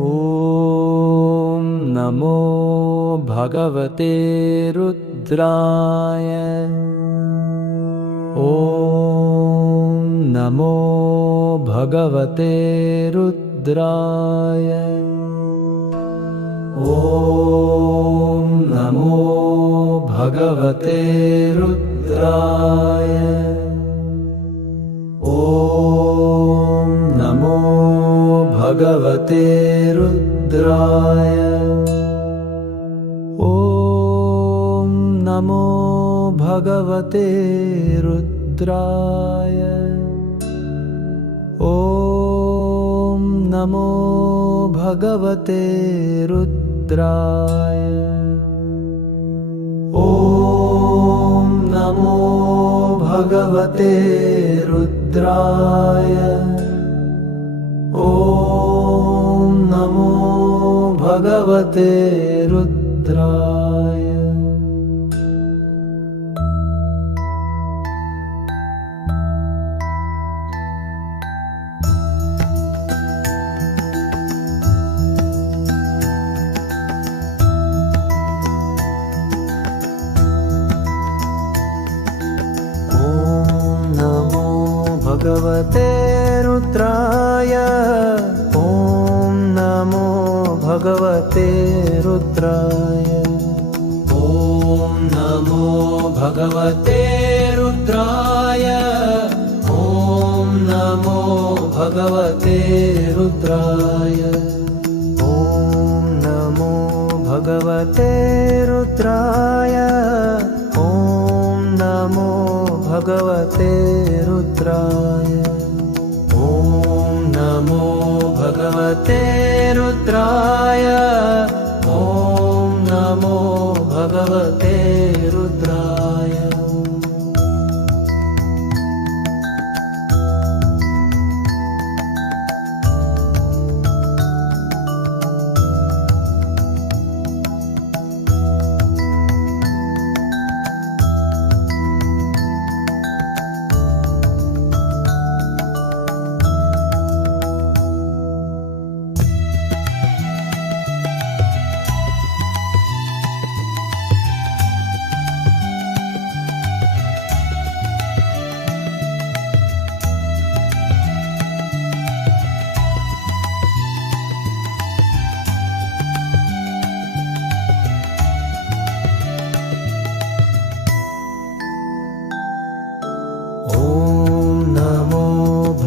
ॐ नमो भगवते रुद्राय। ॐ नमो भगवते रुद्राय। ॐ नमो भगवते रुद्राय। ॐ नमो भगवते रुद्राय। ॐ नमो भगवते रुद्राय। ॐ नमो भगवते रुद्राय। ॐ नमो भगवते रुद्राय। ॐ नमो भगवते रुद्राय। भगवते रुद्राय। ॐ नमो भगवते रुद्राय। ॐ नमो भगवते रुद्राय। ॐ नमो भगवते रुद्राय। ॐ नमो भगवते रुद्राय। ॐ नमो भगवते रुद्राय। ॐ नमो भगवते रुद्राय। ॐ नमो भगवते रुद्राय।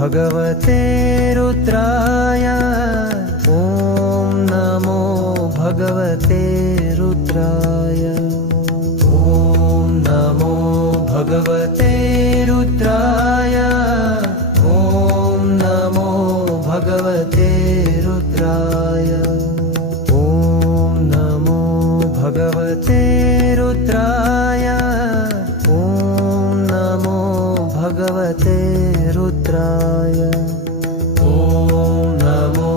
भगवते रुद्राय। ॐ नमो भगवते रुद्राय। ॐ नमो भगवते रुद्राय। ॐ नमो भगवते रुद्राय। ॐ नमो भगवते रुद्राय। ॐ नमो भगवते रुद्राय। ॐ नमो भगवते रुद्राय। ॐ नमो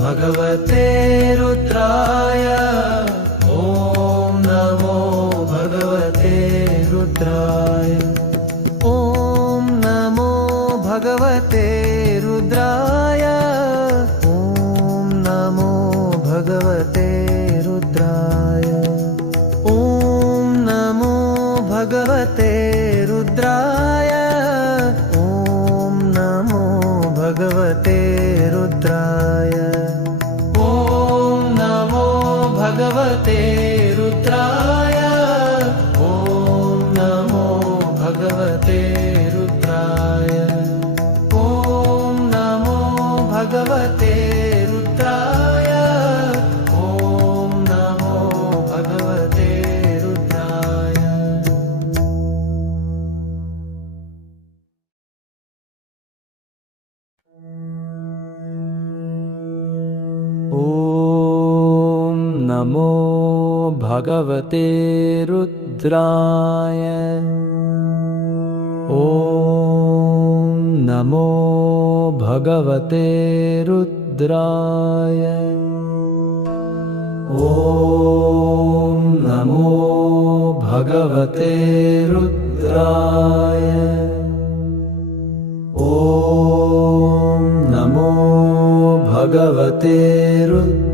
भगवते रुद्राय। ॐ नमो भगवते रुद्राय। ॐ नमो भगवते रुद्राय। ॐ नमो भगवते रुद्राय। भगवते रुद्राय। ॐ नमो भगवते रुद्राय। ॐ नमो भगवते रुद्राय। ॐ नमो भगवते रुद्राय। ॐ नमो भगवते रुद्राय। ॐ नमो भगवते रुद्राय। ॐ नमो भगवते रुद्राय। ॐ नमो भगवते रुद्राय। ॐ नमो भगवते रुद्राय।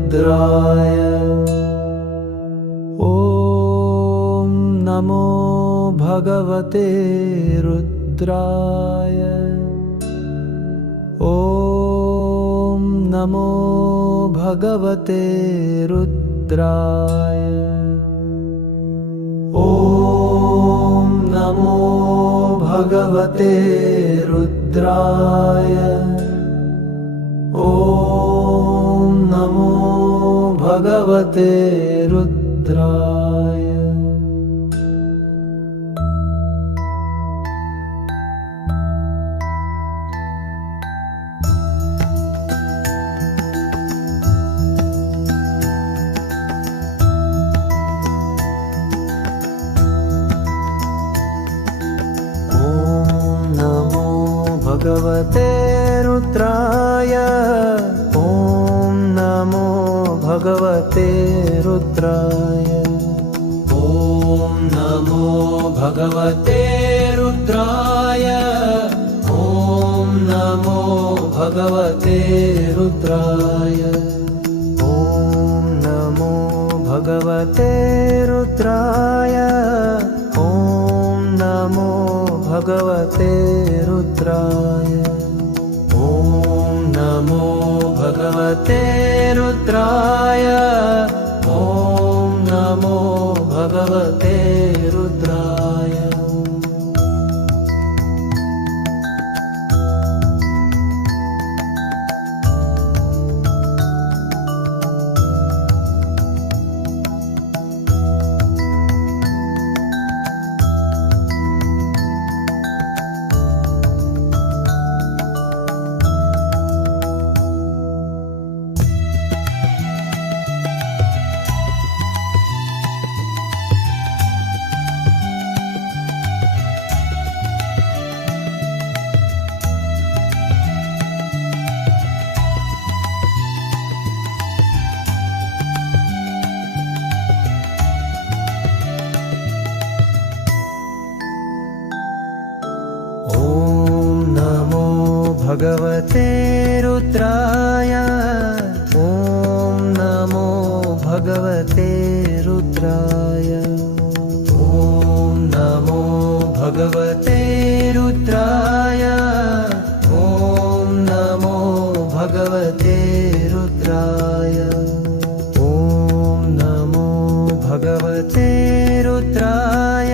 भगवते रुद्राय। ॐ नमो भगवते रुद्राय। ॐ नमो भगवते रुद्राय। ॐ नमो भगवते रुद्राय। भगवते रुद्राय। ॐ नमो भगवते रुद्राय। ॐ नमो भगवते रुद्राय। ॐ नमो भगवते रुद्राय। ॐ नमो भगवते रुद्राय। ॐ नमो भगवते रुद्राय। ॐ नमो भगवते रुद्राय। ॐ नमो भगवते रुद्राय। भगवते रुद्राय। ॐ नमो भगवते रुद्राय। ॐ नमो भगवते रुद्राय। ॐ नमो भगवते रुद्राय। ॐ नमो भगवते रुद्राय।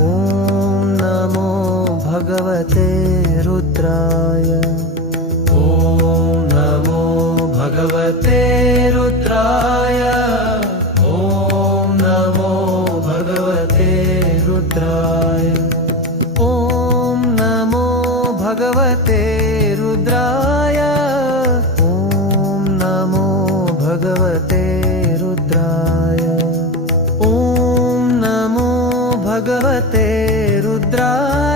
ॐ नमो भगवते रुद्राय। ॐ नमो भगवते रुद्राय। ॐ नमो भगवते रुद्राय। ॐ नमो भगवते रुद्राय। ॐ नमो भगवते रुद्राय। ॐ नमो भगवते रुद्राय।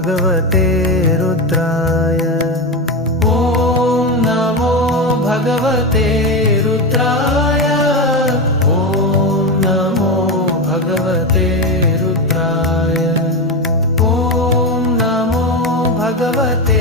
भगवते रुद्राय। ॐ नमो भगवते रुद्राय। ॐ नमो भगवते रुद्राय। ॐ नमो भगवते